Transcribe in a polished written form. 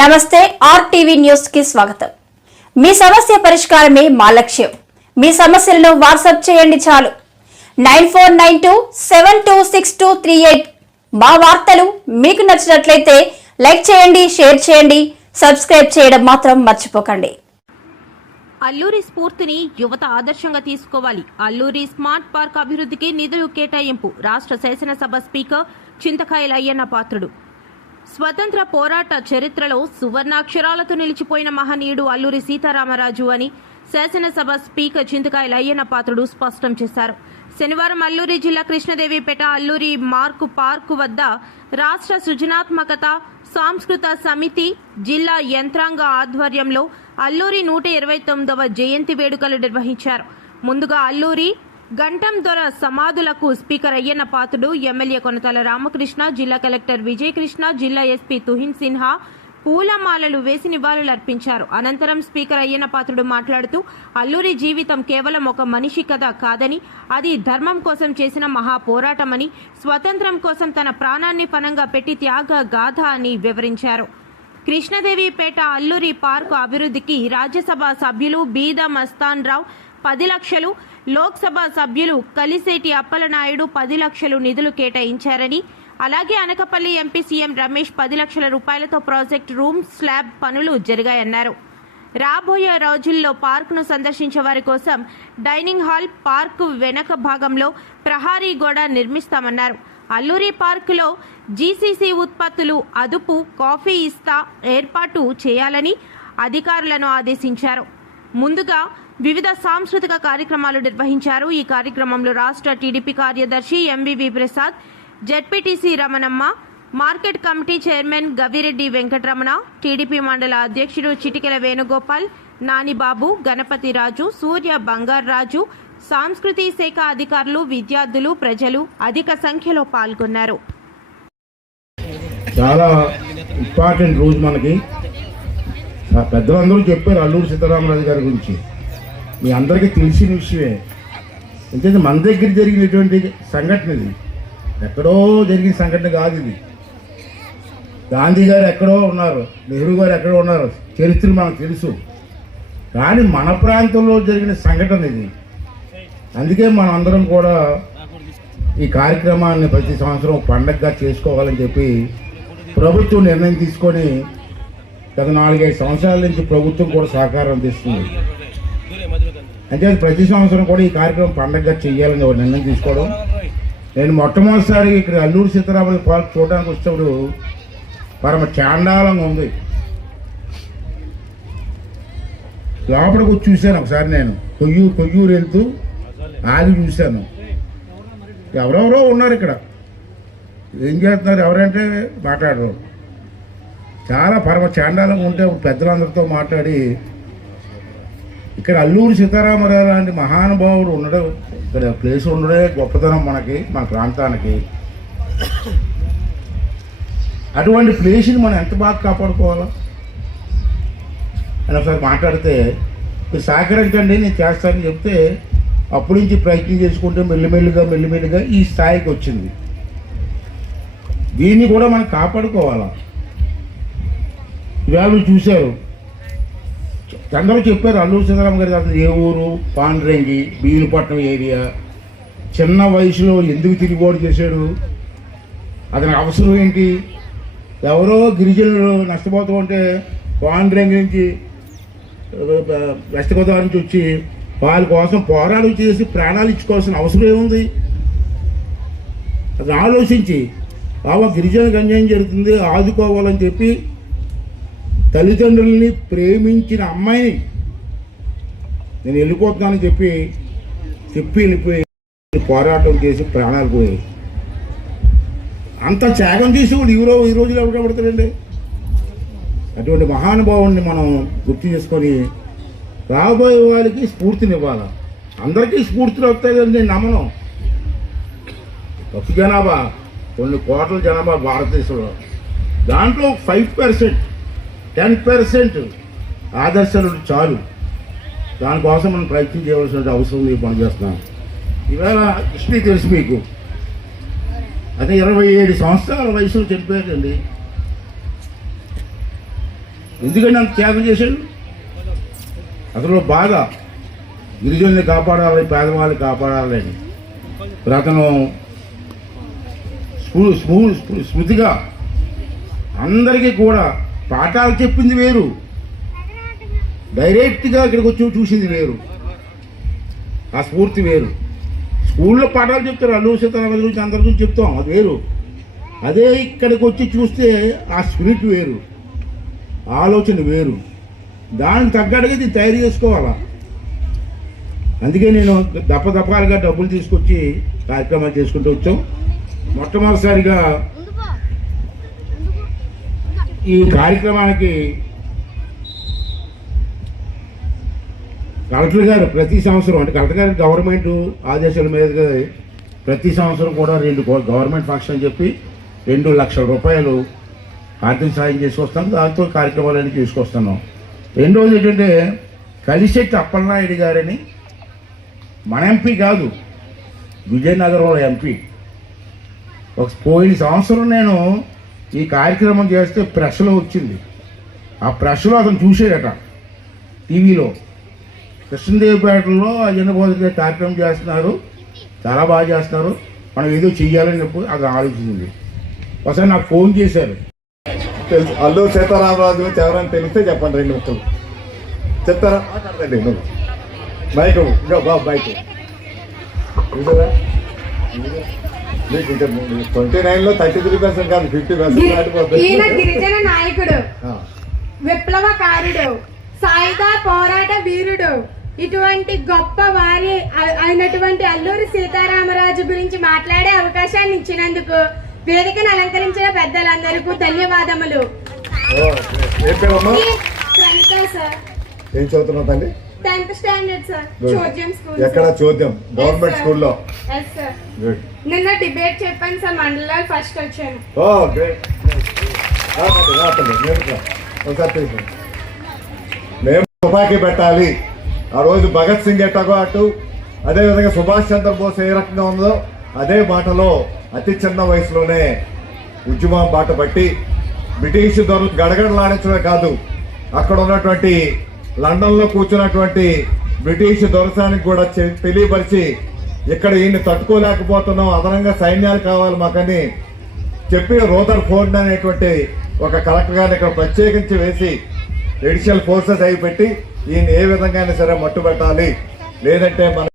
నమస్తే RTV news కి స్వాగతం. మీ సమస్య పరిష్కారమే మా లక్ష్యం. మీ సమస్యలను వాట్సాప్ చేయండి చాలు. 9492726238. మా వార్తలు మీకు నచ్చినట్లయితే లైక్ చేయండి, షేర్ చేయండి, సబ్స్క్రైబ్ చేయడం మాత్రం మర్చిపోకండి. అల్లూరి స్ఫూర్తిని యువత ఆదర్శంగా తీసుకోవాలి. అల్లూరి స్మార్ట్ పార్క్ అభివృద్ధికి నిధులు కేటాయింపు. రాష్ట్ర శాసనసభ స్పీకర్ చింతకాయల అయ్యన్న పాత్రుడు. స్వతంత్ర పోరాట చరిత్రలో సువర్ణాక్షరాలతో నిలిచిపోయిన మహనీయుడు అల్లూరి సీతారామరాజు అని శాసనసభ స్పీకర్ చింతకాయల అయ్యన్న పాత్రుడు స్పష్టం చేశారు. శనివారం అల్లూరి జిల్లా కృష్ణదేవిపేట అల్లూరి మార్కు పార్కు వద్ద రాష్ట్ర సృజనాత్మకత సాంస్కృత సమితి జిల్లా యంత్రాంగ ఆధ్వర్యంలో అల్లూరి 129వ జయంతి వేడుకలు నిర్వహించారు. ముందుగా అల్లూరి గంటం దొర సమాధులకు స్పీకర్ అయ్యన్న పాత్రుడు, ఎమ్మెల్యే కొనతాల రామకృష్ణ, జిల్లా కలెక్టర్ విజయకృష్ణ, జిల్లా ఎస్పీ తుహిన్ సిన్హా పూలమాలలు వేసి నివాళులర్పించారు. అనంతరం స్పీకర్ అయ్యన్న పాత్రుడు మాట్లాడుతూ అల్లూరి జీవితం కేవలం ఒక మనిషి కథ కాదని, అది ధర్మం కోసం చేసిన మహా పోరాటమని, స్వతంత్రం కోసం తన ప్రాణాన్ని పణంగా పెట్టి త్యాగ గాథ అని వివరించారు. కృష్ణదేవిపేట అల్లూరి పార్కు అభివృద్ధికి రాజ్యసభ సభ్యులు బీద మస్తాన్ రావు 10 లక్షలు, లోక్సభ సభ్యులు కలిసేటి అప్పలనాయుడు 10 లక్షలు నిధులు కేటాయించారని, అలాగే అనకపల్లి ఎంపీ సీఎం రమేష్ 10 లక్షల రూపాయలతో ప్రాజెక్ట్ రూమ్ స్లాబ్ పనులు జరిగాయన్నారు. రాబోయే రోజుల్లో పార్కును సందర్శించే వారి కోసం డైనింగ్ హాల్, పార్కు వెనక భాగంలో ప్రహారీ గోడ నిర్మిస్తామన్నారు. అల్లూరి పార్కులో జీసీసీ ఉత్పత్తులు అదుపు, కాఫీ ఇస్తా ఏర్పాటు చేయాలని అధికారులను ఆదేశించారు. ముందుగా వివిధ సాంస్కృతిక కార్యక్రమాలు నిర్వహించారు. ఈ కార్యక్రమంలో రాష్ట్ర టీడీపీ కార్యదర్శి MVV Prasad, ZPTC Ramanamma, market committee chairman Gavireddy Venkataramana, TDP మండల అధ్యక్షుడు చిటికెల వేణుగోపాల్, నానిబాబు, గణపతి రాజు, సూర్య బంగారాజు, సాంస్కృతి శాఖ అధికారులు, విద్యార్థులు, ప్రజలు అధిక సంఖ్యలో పాల్గొన్నారు. చాలా ఇంపార్టెంట్ రోజు మనకి. పెద్దలందరూ చెప్పారు అల్లూరి సీతారామరాజు గారి గురించి. మీ అందరికీ తెలిసిన విషయమే. ఎందుకంటే మన దగ్గర జరిగినటువంటి సంఘటన ఇది, ఎక్కడో జరిగిన సంఘటన కాదు ఇది. గాంధీ గారు ఎక్కడో ఉన్నారు, నెహ్రూ గారు ఎక్కడో ఉన్నారు, చరిత్ర మనకు తెలుసు. కానీ మన ప్రాంతంలో జరిగిన సంఘటన ఇది. అందుకే మనం అందరం కూడా ఈ కార్యక్రమాన్ని ప్రతి సంవత్సరం పండగగా చేసుకోవాలని చెప్పి ప్రభుత్వం నిర్ణయం తీసుకొని గత 4-5 సంవత్సరాల నుంచి ప్రభుత్వం కూడా సహకారం అందిస్తుంది. అంటే ప్రతి సంవత్సరం కూడా ఈ కార్యక్రమం పండగగా చేయాలని ఒక నిర్ణయం తీసుకోవడం. నేను మొట్టమొదటిసారి ఇక్కడ అల్లూరి సీతారామరాజు పార్క్ చూడడానికి వచ్చినప్పుడు పరమ చాండాలంగా ఉంది. లోపలికి వచ్చి చూశాను ఒకసారి. నేను కొయ్యూరు వెళ్తూ ఆగి చూశాను. ఎవరెవరో ఉన్నారు ఇక్కడ, ఏం చేస్తున్నారు ఎవరంటే మాట్లాడరు. చాలా పరమ చాండాలంగా ఉంటే పెద్దలందరితో మాట్లాడి ఇక్కడ అల్లూరి సీతారామరాజు లాంటి మహానుభావుడు ఉండడం, ఇక్కడ ప్లేస్ ఉండడే గొప్పతనం మనకి, మన ప్రాంతానికి. అటువంటి ప్లేస్ని మనం ఎంత బాగా కాపాడుకోవాలో అని ఒకసారి మాట్లాడితే, మీరు సహకరించండి నేను చేస్తానని చెప్తే అప్పటి నుంచి ప్రయత్నం చేసుకుంటే మెల్లిమెల్లిగా ఈ స్థాయికి వచ్చింది. దీన్ని కూడా మనం కాపాడుకోవాలా. ఇవాళ చూశారు, అందరూ చెప్పారు అల్లూరి సీతారామ గారి అతను ఏ ఊరు, పాండ్రంగి, భీమునిపట్నం ఏరియా. చిన్న వయసులో ఎందుకు తిరిగిపోటు చేశాడు, అతని అవసరం ఏంటి? ఎవరో గిరిజనులు నష్టపోతూ ఉంటే పాండ్రంగి నుంచి వెస్ట్ గోదావరి నుంచి వచ్చి వాళ్ళ కోసం పోరాటం చేసి ప్రాణాలు ఇచ్చుకోవాల్సిన అవసరం ఏముంది? అది ఆలోచించి బాబా గిరిజనులకు అన్యాయం జరుగుతుంది ఆదుకోవాలని చెప్పి తల్లిదండ్రుల్ని ప్రేమించిన అమ్మాయిని నేను వెళ్ళిపోతున్నానని చెప్పి వెళ్ళిపోయి పోరాటం చేసి ప్రాణాలు పోయాయి. అంత త్యాగం చేసి కూడా ఈ రోజులు ఎవరు కబడతాడండి? అటువంటి మహానుభావుని మనం గుర్తు చేసుకొని రాబోయే వాళ్ళకి స్ఫూర్తినివ్వాలి. అందరికీ స్ఫూర్తిని వస్తాయని నేను నమ్మను. తక్కువ జనాభా, కొన్ని కోట్ల జనాభా భారతదేశంలో, దాంట్లో 5%, 10% ఆదర్శాలు చాలు. దానికోసం మనం ప్రయత్నం చేయవలసిన అవసరం ఉంది. పనిచేస్తున్నాం. ఇవాళ హిస్టరీ తెలుసు మీకు. అదే 27 సంవత్సరాల వయసులో చనిపోయారండి. ఎందుకంటే అంత త్యాగం చేశాడు. అతను బాధ గిరిజనుల్ని కాపాడాలి, పేదవాళ్ళని కాపాడాలని. అతను స్మృతిగా అందరికీ కూడా పాఠాలు చెప్పింది వేరు, డైరెక్ట్గా ఇక్కడికి వచ్చి చూసింది వేరు. ఆ స్ఫూర్తి వేరు. స్కూల్లో పాఠాలు చెప్తారు, అల్లూరి సీతారామరాజు గురించి అందరి గురించి చెప్తాం, అది వేరు. అదే ఇక్కడికి వచ్చి చూస్తే ఆ స్పిరిట్ వేరు, ఆలోచన వేరు. దానికి తగ్గట్టుగా ఇది తయారు చేసుకోవాలా. అందుకే నేను దప్పదప్పాలుగా డబ్బులు తీసుకొచ్చి కార్యక్రమాలు చేసుకుంటూ వచ్చాం. మొట్టమొదటిసారిగా ఈ కార్యక్రమానికి కలెక్టర్ గారు ప్రతి సంవత్సరం, అంటే కలెక్టర్ గారి గవర్నమెంట్ ఆదేశాల మీదుగా ప్రతి సంవత్సరం కూడా 2 గవర్నమెంట్ ఫంక్షన్ అని చెప్పి 2 లక్షల రూపాయలు ఆర్థిక సాయం చేసుకొస్తాం. దాంతో కార్యక్రమాలన్నీ తీసుకొస్తున్నాం. రెండోది ఏంటంటే కలిశెట్టి అప్పలనాయుడు గారని మన ఎంపీ కాదు, విజయనగరంలో ఎంపీ. పోయిన సంవత్సరం నేను ఈ కార్యక్రమం చేస్తే ప్రెస్లో వచ్చింది. ఆ ప్రెస్లో అతను చూసాడట టీవీలో, కృష్ణదేవిపేటలో అజెండా బోధన కార్యక్రమం చేస్తున్నారు, చాలా బాగా చేస్తున్నారు, మనం ఏదో చెయ్యాలని చెప్పి అది ఆలోచించింది. ఒకసారి నాకు ఫోన్ చేశారు. అల్లూరి సీతారామరాజు గురించి ఎవరైనా తెలిస్తే చెప్పండి, 2 ముక్కలు చెప్తారా? మాట్లాడండి నువ్వు బైక్, ఇంకా బాబు బైక్ చూసారా? మీకు 29లో 33% కాదు, 50% ఈయన గిరిజన నాయకుడు, విప్లవకారుడు, సాయుధ పోరాట వీరుడు. ఇటువంటి గొప్ప వారి అయినటువంటి అల్లూరి సీతారామరాజు గురించి మాట్లాడే అవకాశాన్ని ఇచ్చినందుకు వేదికను అలంకరించిన పెద్దలందరికీ ధన్యవాదములు. సార్, ఏం చదువుతున్నావు తల్లి? 10th స్టాండర్డ్ సార్, చోద్యం స్కూల్. ఎక్కడ? చోద్యం గవర్నమెంట్ స్కూల్లో. గుడ్. నిన్న డిబేట్ చెప్పాను సార్, మండలాలు ఫస్ట్ వచ్చాను. ఓ గ్రేట్. మేము తుపాకీ పెట్టాలి. ఆ రోజు భగత్ సింగ్ ఎట్టగో అటు, అదేవిధంగా సుభాష్ చంద్రబోస్ ఏ రకంగా ఉందో అదే బాటలో అతి చిన్న వయసులోనే ఉద్యమం బాట పట్టి బ్రిటిష్ దొరలు గడగడలాడించడమే కాదు, అక్కడ ఉన్నటువంటి లండన్లో కూర్చున్నటువంటి బ్రిటిష్ దొరసానికి కూడా తెలియపరిచి ఇక్కడ ఈయన్ని తట్టుకోలేకపోతున్నాం, అదనంగా సైన్యాలు కావాలి మాకని చెప్పి రూదర్ ఫోర్డ్ అనేటువంటి ఒక కలెక్టర్ గారిని ఇక్కడ ప్రత్యేకించి వేసి ఎడిషనల్ ఫోర్సెస్ అవి పెట్టి ఈయన ఏ విధంగా సరే మట్టు పెట్టాలి, లేదంటే మన